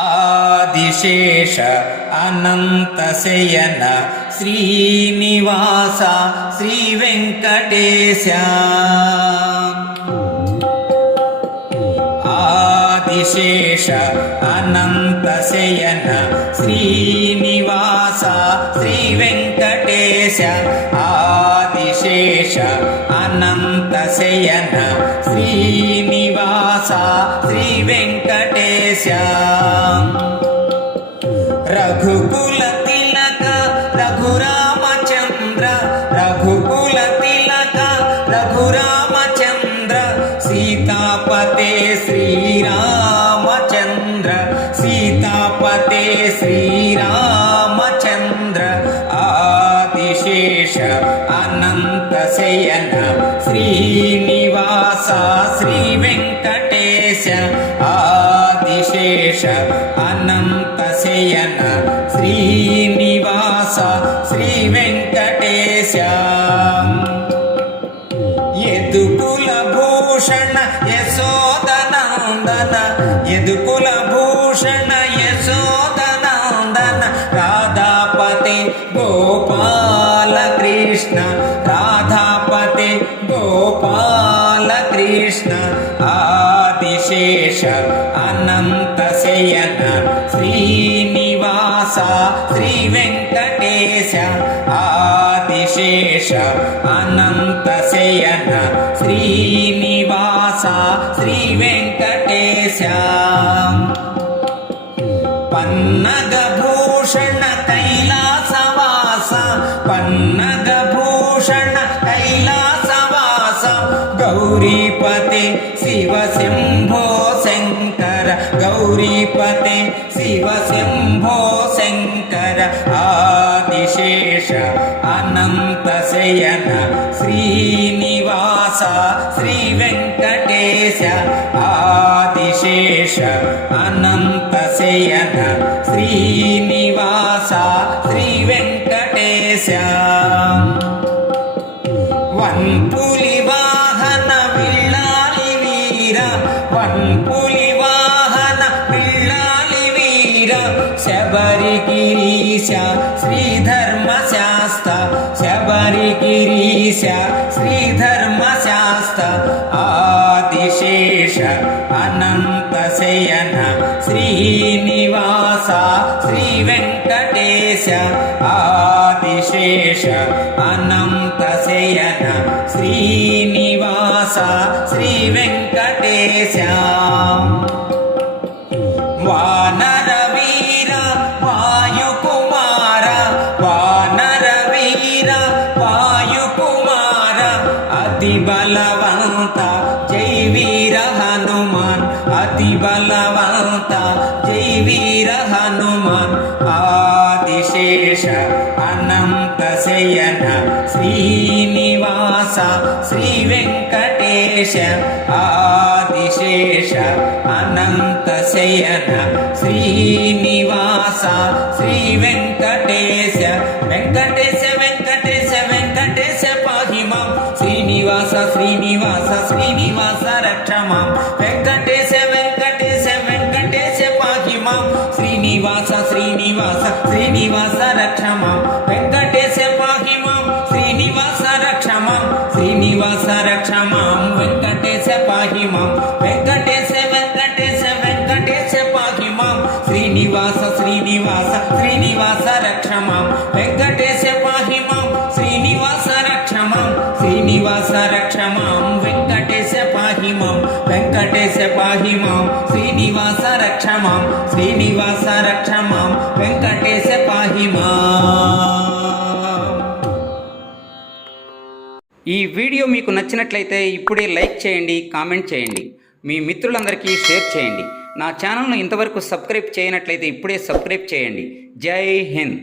ఆదిశేష అనంతశయన శ్రీనివాస శ్రీ వెంకటేశ ఆదిశేష అనంతశయన శ్రీనివాస శ్రీ వెంకటేశ ఆదిశేష అనంతశయన శ్రీనివాస శ్రీ వెంకటేశ రఘుకుల తిలక రఘురామచంద్ర రఘుకుల తిలక రఘురామచంద్ర సీతాపతే శ్రీరామచంద్ర సీతాపతే శ్రీరామచంద్ర ఆదిశేష అనంతశయన శ్రీనివాస శ్రీ వెంకటేశ ఆదిశేష అనంతశయన శ్రీనివాస శ్రీ వెంకటేశ యదుకుల భూషణ యశోదనందన యదుకుల భూషణ యశోదనందన రాధాపతి గోపాల కృష్ణ రాధాపతి గోపాల కృష్ణ ఆదిశేష అనంతశయన శ్రీనివాస శ్రీ వెంకటేశ ఆదిశేష అనంతశయన శ్రీనివాస శ్రీ వెంకటేశ పన్నగ భూషణ కైలాసవాస పన్నగ భూషణ కైలాసవాస గౌరీపతి శివ శంభో శంకర గౌరీపతి శివ శంభో శంకర ఆదిశేష అనంతశయన శ్రీనివాస శ్రీ వెంకటేశ ఆదిశేష అనంతశయన శ్రీనివాస శ్రీ వెంకటేశ వన్పులి వాహన విల్లాలి వీర వన్పులి వాహన విల్లాలి వీర శబరిగిరీశ శ్రీధర్మశాస్త శబరిగిరీశ శ్రీధర్మశాస్త ఆదిశేష అనంతశయన శ్రీనివాస శ్రీ వెంకటేశ ఆదిశేష అనంతశయన శ్రీనివాస శ్రీ వెంకటేశ వానర వీర వాయుకుమార వానర వీర వాయుకుమార అతి బలవంత జై వీర హనుమాన్ అతి బలవంత జై వీర హనుమాన్ ఆదిశేష అనంతశయన శ్రీనివాస శ్రీ వెంకటేశ ఆదిశేష అనంతశయన శ్రీనివాస శ్రీ వెంకటేశ వెంకటేశ వెంకటేశ వెంకటేశ పాహి మాం శ్రీనివాస శ్రీనివాస శ్రీనివాస రక్ష మాం వెంకటేశ వెంకటేశ వెంకటేశ పాహి మాం శ్రీనివాస శ్రీనివాస శ్రీనివాస రక్ష మాం వెంకటేశ పాహి మాం శ్రీనివాస రక్ష మాం శ్రీనివాస రక్ష మాం వెంకటేశ పాహి మాం వెంకటేశ వెంకటేశ వెంకటేశ పాహి మాం శ్రీనివాస శ్రీనివాస శ్రీనివాస రక్ష మాం వెంకటేశ పాహి మాం శ్రీనివాస రక్ష మాం శ్రీనివాస రక్ష మాం వెంకటేశ పాహి మాం వెంకటేశ పాహి మాం శ్రీనివాస రక్ష మాం శ్రీనివాస రక్ష మాం వెంకటేశ పాహి మాం. ఈ వీడియో మీకు నచ్చినట్లయితే ఇప్పుడే లైక్ చేయండి, కామెంట్ చేయండి, మీ మిత్రులందరికీ షేర్ చేయండి. నా ఛానల్ను ఇంతవరకు సబ్స్క్రైబ్ చేయనట్లయితే ఇప్పుడే సబ్స్క్రైబ్ చేయండి. జై హింద్.